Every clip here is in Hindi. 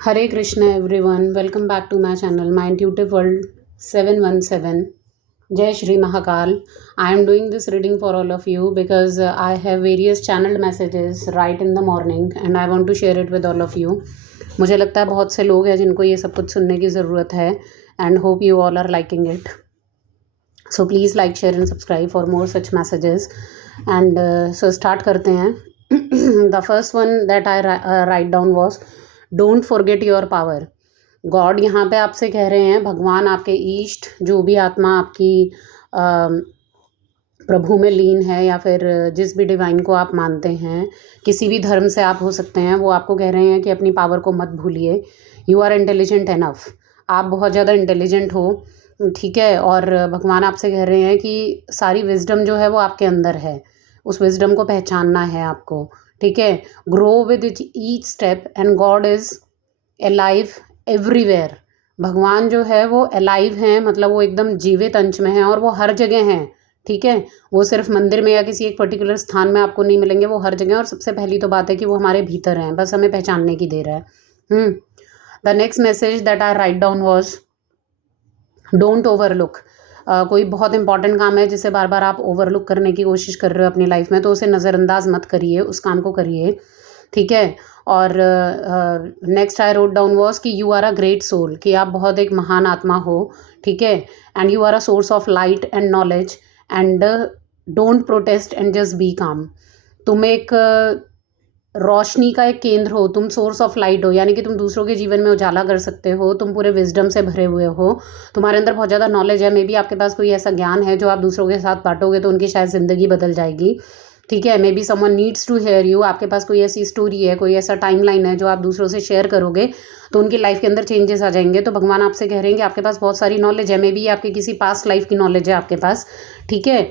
Hare Krishna everyone, welcome back to my channel, My Intuitive World 717. Jai Shri Mahakal. I am doing this reading for all of you because I have various channeled messages right in the morning and I want to share it with all of you. मुझे लगता है बहुत से लोग हैं जिनको ये सब कुछ सुनने की ज़रूरत है and hope you all are liking it. So please like, share and subscribe for more such messages. And so start करते हैं. The first one that I write down was don't forget your power. God यहाँ पे आपसे कह रहे हैं, भगवान आपके ईष्ट, जो भी आत्मा आपकी प्रभु में लीन है या फिर जिस भी डिवाइन को आप मानते हैं, किसी भी धर्म से आप हो सकते हैं, वो आपको कह रहे हैं कि अपनी पावर को मत भूलिए. You are intelligent enough. आप बहुत ज़्यादा इंटेलिजेंट हो, ठीक है. और भगवान आपसे कह रहे हैं कि सारी विजडम जो है वो आपके अंदर है, उस विजडम को पहचानना है आपको, ठीक है. Grow with each step and God is alive everywhere. भगवान जो है वो अलाइव हैं, मतलब वो एकदम जीवित अंश में हैं और वो हर जगह हैं, ठीक है. वो सिर्फ मंदिर में या किसी एक पर्टिकुलर स्थान में आपको नहीं मिलेंगे, वो हर जगह. और सबसे पहली तो बात है कि वो हमारे भीतर हैं, बस हमें पहचानने की देर है. The next message that I write down was don't overlook. कोई बहुत इंपॉर्टेंट काम है जिसे बार बार आप ओवरलुक करने की कोशिश कर रहे हो अपनी लाइफ में, तो उसे नज़रअंदाज मत करिए, उस काम को करिए, ठीक है. और next I wrote down was कि you are a great soul, कि आप बहुत एक महान आत्मा हो, ठीक है. And you are a source of light and knowledge and don't protest and just be calm. तुम एक रोशनी का एक केंद्र हो, तुम सोर्स ऑफ लाइट हो, यानी कि तुम दूसरों के जीवन में उजाला कर सकते हो, तुम पूरे विजडम से भरे हुए हो, तुम्हारे अंदर बहुत ज़्यादा नॉलेज है. मे बी आपके पास कोई ऐसा ज्ञान है जो आप दूसरों के साथ बांटोगे तो उनकी शायद ज़िंदगी बदल जाएगी, ठीक है. Maybe someone needs to hear you. आपके पास कोई ऐसी स्टोरी है, कोई ऐसा टाइमलाइन है जो आप दूसरों से शेयर करोगे तो उनकी लाइफ के अंदर चेंजेस आ जाएंगे. तो भगवान आपसे कह रहे हैं कि आपके पास बहुत सारी नॉलेज है, मे बी आपके किसी पास्ट लाइफ की नॉलेज है आपके पास, ठीक है.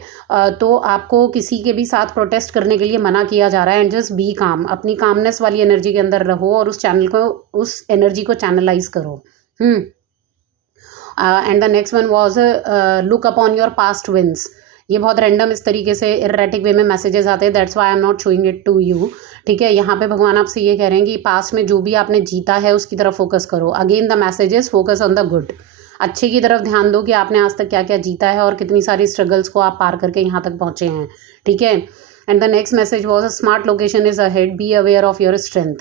तो आपको किसी के भी साथ प्रोटेस्ट करने के लिए मना किया जा रहा है. एंड जस्ट बी काम. अपनी कामनेस वाली एनर्जी के अंदर रहो और उस एनर्जी को चैनलाइज करो. And the next one was look upon your past wins. ये बहुत रैंडम इस तरीके से इरेटिक वे में मैसेजेस आते हैं, that's why I am not showing it to you, ठीक है. यहाँ पे भगवान आपसे ये कह रहे हैं कि पास्ट में जो भी आपने जीता है उसकी तरफ फोकस करो. Again the messages focus on the good. अच्छे की तरफ ध्यान दो कि आपने आज तक क्या क्या जीता है और कितनी सारी स्ट्रगल्स को आप पार करके यहाँ तक पहुँचे हैं, ठीक है. And the next message was a smart location is ahead, be aware of your strength.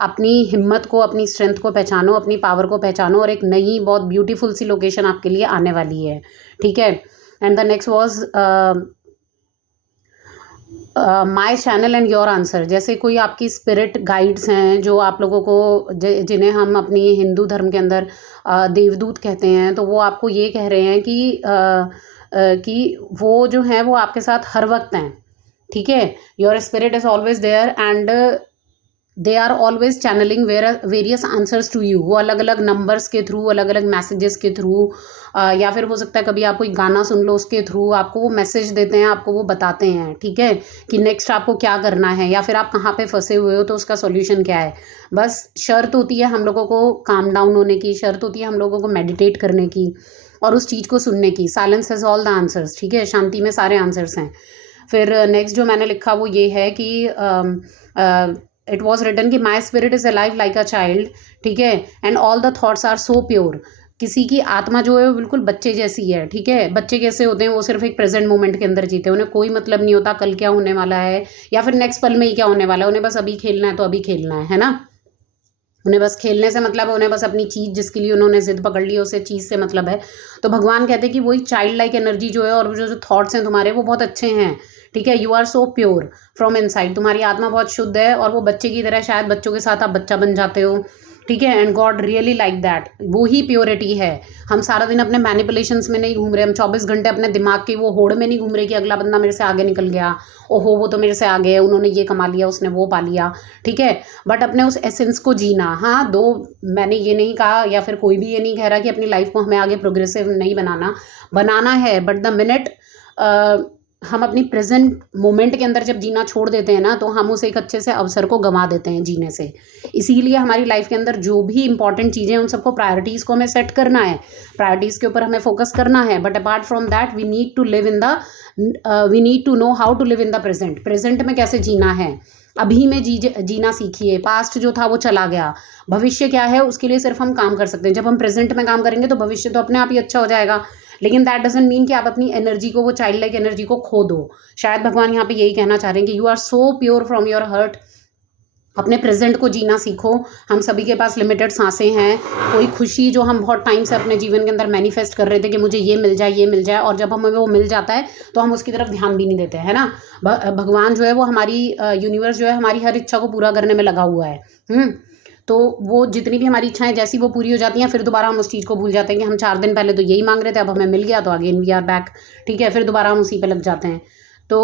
अपनी हिम्मत को, अपनी स्ट्रेंथ को पहचानो, अपनी पावर को पहचानो और एक नई बहुत ब्यूटीफुल सी लोकेशन आपके लिए आने वाली है, ठीक है. And the next was my channel and your answer. जैसे कोई आपकी स्पिरिट गाइड्स हैं जो आप लोगों को जिन्हें हम अपनी हिंदू धर्म के अंदर देवदूत कहते हैं, तो वो आपको ये कह रहे हैं कि वो जो हैं वो आपके साथ हर वक्त हैं, ठीक है. Your spirit is always there and they are always channelling various answers to you. वो अलग अलग नंबर्स के थ्रू, अलग अलग मैसेजेस के थ्रू, या फिर हो सकता है कभी आप कोई गाना सुन लो उसके थ्रू आपको वो मैसेज देते हैं, आपको वो बताते हैं, ठीक है, कि नेक्स्ट आपको क्या करना है या फिर आप कहाँ पे फंसे हुए हो तो उसका सॉल्यूशन क्या है. बस शर्त होती है हम लोगों को काम डाउन होने की, शर्त होती है हम लोगों को मेडिटेट करने की और उस चीज़ को सुनने की. Silence has all the answers, ठीक है. शांति में सारे आंसर्स हैं. फिर नेक्स्ट जो मैंने लिखा वो ये है कि इट वॉज रिटन कि my spirit is alive like a child, ठीक है. And all the thoughts are so pure. किसी की आत्मा जो है वो बिल्कुल बच्चे जैसी है, ठीक है. बच्चे कैसे होते हैं, वो सिर्फ एक प्रेजेंट मोमेंट के अंदर जीते हैं, उन्हें कोई मतलब नहीं होता कल क्या होने वाला है या फिर नेक्स्ट पल में ही क्या होने वाला है. उन्हें बस अभी खेलना है तो अभी खेलना है ना. उन्हें बस खेलने से मतलब है, उन्हें बस अपनी चीज़ जिसके लिए उन्होंने जिद पकड़ ली उसे चीज़ से मतलब है. तो भगवान कहते हैं कि वही चाइल्ड लाइक एनर्जी जो है और जो थॉट्स हैं तुम्हारे वो बहुत अच्छे हैं, ठीक है. You are so pure from inside. तुम्हारी आत्मा बहुत शुद्ध है और वो बच्चे की तरह, शायद बच्चों के साथ आप बच्चा बन जाते हो, ठीक है. And God really like that. वो ही प्योरिटी है. हम सारा दिन अपने मैनिपुलेशंस में नहीं घूम रहे, हम 24 घंटे अपने दिमाग की वो होड़ में नहीं घूम रहे कि अगला बंदा मेरे से आगे निकल गया, ओहो वो तो मेरे से आगे है, उन्होंने ये कमा लिया, उसने वो पा लिया, ठीक है. बट अपने उस एसेंस को जीना. हाँ, दो मैंने ये नहीं कहा या फिर कोई भी ये नहीं कह रहा कि अपनी लाइफ को हमें आगे प्रोग्रेसिव नहीं बनाना है, बट द मिनट हम अपनी प्रेजेंट मोमेंट के अंदर जब जीना छोड़ देते हैं ना, तो हम उस एक अच्छे से अवसर को गंवा देते हैं जीने से. इसीलिए हमारी लाइफ के अंदर जो भी इंपॉर्टेंट चीज़ें हैं उन सबको प्रायोरिटीज़ को हमें सेट करना है, प्रायोरिटीज़ के ऊपर हमें फोकस करना है. But apart from that we need to know how to live in the present. Present में कैसे जीना है, अभी में जीना सीखिए। पास्ट जो था वो चला गया, भविष्य क्या है उसके लिए सिर्फ हम काम कर सकते हैं। जब हम प्रेजेंट में काम करेंगे तो भविष्य तो अपने आप ही अच्छा हो जाएगा, लेकिन दैट डजंट मीन कि आप अपनी एनर्जी को, वो चाइल्ड लाइक एनर्जी को खो दो। शायद भगवान यहाँ पे यही कहना चाह रहे हैं कि you are so pure from your heart, अपने प्रेजेंट को जीना सीखो। हम सभी के पास लिमिटेड सांसें हैं। कोई खुशी जो हम बहुत टाइम से अपने जीवन के अंदर मैनिफेस्ट कर रहे थे कि मुझे ये मिल जाए, ये मिल जाए, और जब हमें वो मिल जाता है तो हम उसकी तरफ ध्यान भी नहीं देते, है ना। भगवान जो है वो हमारी यूनिवर्स जो है हमारी हर इच्छा को पूरा करने में लगा हुआ है। तो वो जितनी भी हमारी इच्छाएं जैसी वो पूरी हो जाती हैं, फिर दोबारा हम उस चीज़ को भूल जाते हैं कि हम 4 दिन पहले तो यही मांग रहे थे, अब हमें मिल गया तो अगेन वी आर बैक। ठीक है, फिर दोबारा हम उसी पे लग जाते हैं। तो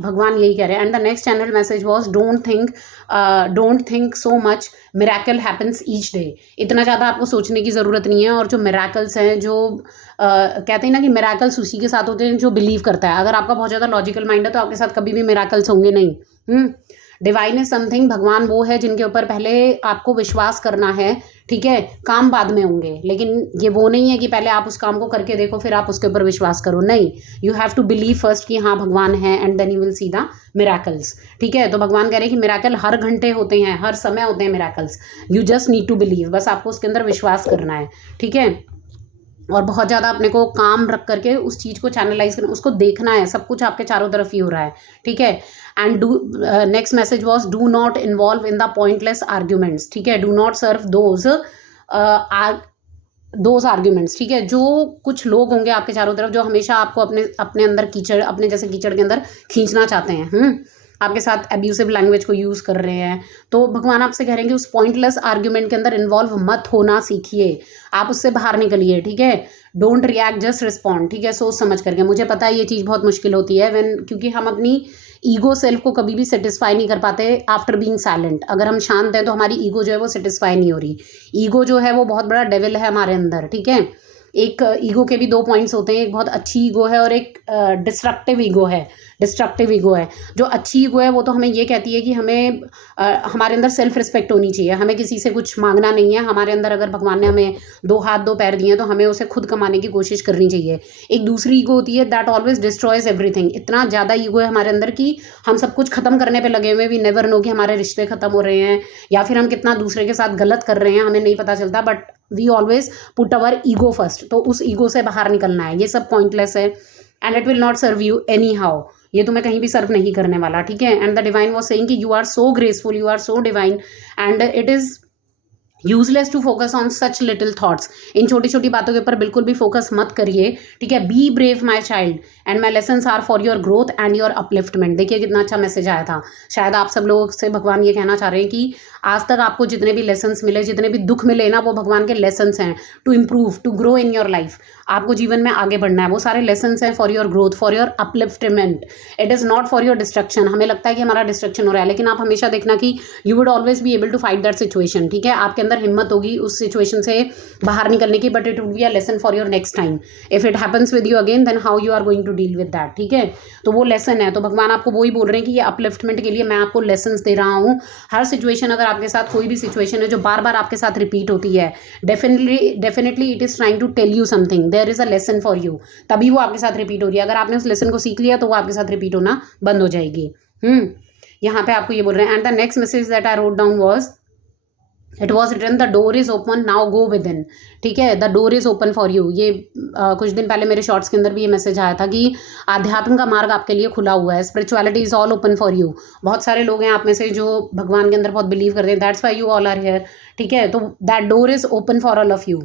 भगवान यही कह रहे हैं। And the next channel message was don't think so much, miracle happens each day. इतना ज़्यादा आपको सोचने की ज़रूरत नहीं है। और जो मिरेकल्स हैं, जो कहते हैं ना कि मिरेकल्स उसी के साथ होते हैं जो बिलीव करता है। अगर आपका बहुत ज़्यादा लॉजिकल माइंड है तो आपके साथ कभी भी मिरेकल्स होंगे नहीं। डिवाइन इज समथिंग, भगवान वो है जिनके ऊपर पहले आपको विश्वास करना है। ठीक है, काम बाद में होंगे, लेकिन ये वो नहीं है कि पहले आप उस काम को करके देखो फिर आप उसके ऊपर विश्वास करो। नहीं, you have to believe first कि हाँ भगवान है, and then you will see the miracles. ठीक है, तो भगवान कह रहे हैं कि मिरेकल हर घंटे होते हैं, हर समय होते हैं miracles. You just need to believe, बस आपको उसके अंदर विश्वास करना है। ठीक है, और बहुत ज़्यादा अपने को काम रख करके उस चीज़ को चैनलाइज करना, उसको देखना है, सब कुछ आपके चारों तरफ ही हो रहा है। ठीक है, and the next message was do not involve in the pointless arguments. ठीक है, do not serve those arguments. ठीक है, जो कुछ लोग होंगे आपके चारों तरफ जो हमेशा आपको अपने अंदर कीचड़, अपने जैसे कीचड़ के अंदर खींचना चाहते हैं, आपके साथ एब्यूसिव लैंग्वेज को यूज़ कर रहे हैं, तो भगवान आपसे कह रहे हैं कि उस पॉइंटलेस आर्ग्यूमेंट के अंदर इन्वॉल्व मत होना सीखिए, आप उससे बाहर निकलिए। ठीक है, डोंट रिएक्ट, जस्ट रिस्पॉन्ड। ठीक है, सोच समझ करके। मुझे पता है ये चीज़ बहुत मुश्किल होती है क्योंकि हम अपनी ईगो सेल्फ को कभी भी सेटिस्फाई नहीं कर पाते आफ्टर बीइंग साइलेंट। अगर हम शांत हैं तो हमारी ईगो जो है वो सेटिस्फाई नहीं हो रही। ईगो जो है वो बहुत बड़ा डेविल है हमारे अंदर। ठीक है, एक ईगो के भी 2 पॉइंट्स होते हैं, एक बहुत अच्छी ईगो है और एक डिस्ट्रक्टिव ईगो है। जो अच्छी ईगो है वो तो हमें ये कहती है कि हमें हमारे अंदर सेल्फ रिस्पेक्ट होनी चाहिए, हमें किसी से कुछ मांगना नहीं है। हमारे अंदर अगर भगवान ने हमें 2 हाथ 2 पैर दिए हैं तो हमें उसे खुद कमाने की कोशिश करनी चाहिए। एक दूसरी ईगो होती है दैट ऑलवेज डिस्ट्रॉयज एवरीथिंग। इतना ज़्यादा ईगो है हमारे अंदर कि हम सब कुछ खत्म करने पे लगे हुए, वी नेवर नो कि हमारे रिश्ते खत्म हो रहे हैं या फिर हम कितना दूसरे के साथ गलत कर रहे हैं, हमें नहीं पता चलता, but we always put our ego first. तो उस ईगो से बाहर निकलना है। ये सब पॉइंटलेस है and it will not serve you anyhow, ये तुम्हें कहीं भी सर्व नहीं करने वाला। ठीक है, and the divine was saying कि you are so graceful, you are so divine, and it is useless to focus on such little thoughts. इन छोटी छोटी बातों के ऊपर बिल्कुल भी फोकस मत करिए। ठीक है, be brave my child and my lessons are for your growth and your upliftment. देखिए कितना अच्छा मैसेज आया था। शायद आप सब लोगों से भगवान ये कहना चाह रहे हैं कि आज तक आपको जितने भी लेसन्स मिले, जितने भी दुख मिले ना, वो भगवान के लेसन्स हैं to improve, to grow in your life. आपको जीवन में आगे बढ़ना है, वो सारे लेसन्स हैं for your growth, for your upliftment. It is not for your destruction. हमें लगता है कि हमारा डिस्ट्रक्शन हो रहा है, लेकिन आप हमेशा देखना कि you would always be able to fight that situation. ठीक है, आपके अंदर हिम्मत होगी उस सिचुएशन से बाहर निकलने की, but it would be a lesson for your next time. If it happens with you again, then how you are going to deal with that. ठीक है, तो वो लेसन है। तो भगवान आपको वही बोल रहे हैं कि ये अपलिफ्टमेंट के लिए मैं आपको लेसन्स दे रहा हूँ। हर सिचुएशन, अगर आपके साथ कोई भी सिचुएशन है जो बार बार आपके साथ रिपीट होती है, definitely it is trying to tell you something, there is a lesson for you, तभी वो आपके साथ रिपीट हो रही है। अगर आपने उस लेसन को सीख लिया तो वो आपके साथ रिपीट होना बंद हो जाएगी। यहाँ पे आपको ये बोल रहे हैं। And the next message that I wrote down was, it was written the door is open now go within. ठीक है, the door is open for you. ये कुछ दिन पहले मेरे शॉर्ट्स के अंदर भी ये मैसेज आया था कि आध्यात्म का मार्ग आपके लिए खुला हुआ है, spirituality is all open for you. बहुत सारे लोग हैं आप में से जो भगवान के अंदर बहुत बिलीव करते हैं, that's why you all are here. ठीक है, तो that door is open for all of you.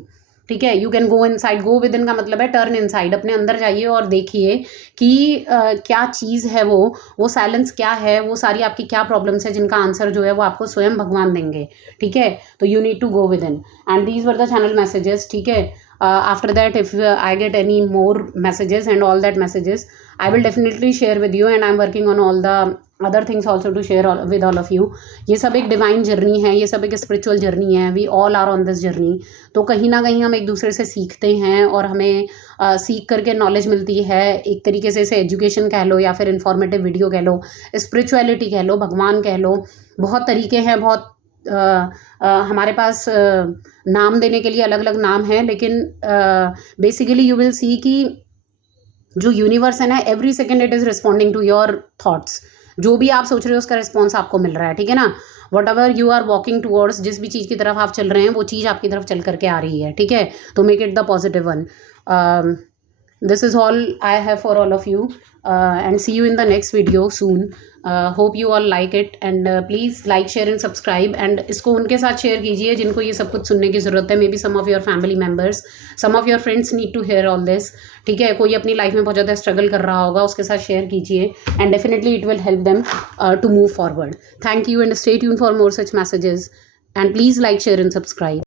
ठीक है, you can go inside. Go within का मतलब है टर्न इनसाइड, अपने अंदर जाइए और देखिए कि क्या चीज़ है वो साइलेंस क्या है, वो सारी आपकी क्या प्रॉब्लम्स है जिनका आंसर जो है वो आपको स्वयं भगवान देंगे। ठीक है, तो you need to go within, and these were the channel messages. ठीक है, after that if I get any more messages and all that messages, I will definitely share with you, and I'm working on all the other things also to share with all of you. ये सब एक डिवाइन जर्नी है, ये सब एक स्पिरिचुअल जर्नी है, we all are on this journey. तो कहीं ना कहीं हम एक दूसरे से सीखते हैं और हमें सीख करके नॉलेज मिलती है। एक तरीके से इसे एजुकेशन कह लो या फिर इंफॉर्मेटिव वीडियो कह लो, स्पिरिचुअलिटी कह लो, भगवान कह लो, बहुत तरीके हैं, बहुत हमारे पास नाम देने के लिए अलग अलग नाम हैं, लेकिन बेसिकली यू विल सी कि जो यूनिवर्स है ना, every second it is responding to your thoughts. जो भी आप सोच रहे हो उसका रिस्पॉन्स आपको मिल रहा है, ठीक है ना। Whatever you are walking towards, जिस भी चीज़ की तरफ आप चल रहे हैं वो चीज़ आपकी तरफ चल करके आ रही है, ठीक है। तो make it the positive one. This is all I have for all of you, and see you in the next video soon. Hope you all like it, and please like, share and subscribe, and इसको उनके साथ शेयर कीजिए जिनको ये सब कुछ सुनने की ज़रूरत है। Maybe some of your family members, some of your friends need to hear all this, ठीक है। कोई अपनी लाइफ में बहुत ज़्यादा स्ट्रगल कर रहा होगा, उसके साथ शेयर कीजिए, and definitely it will help them to move forward. Thank you and stay tune for more such messages, and please like, share and subscribe.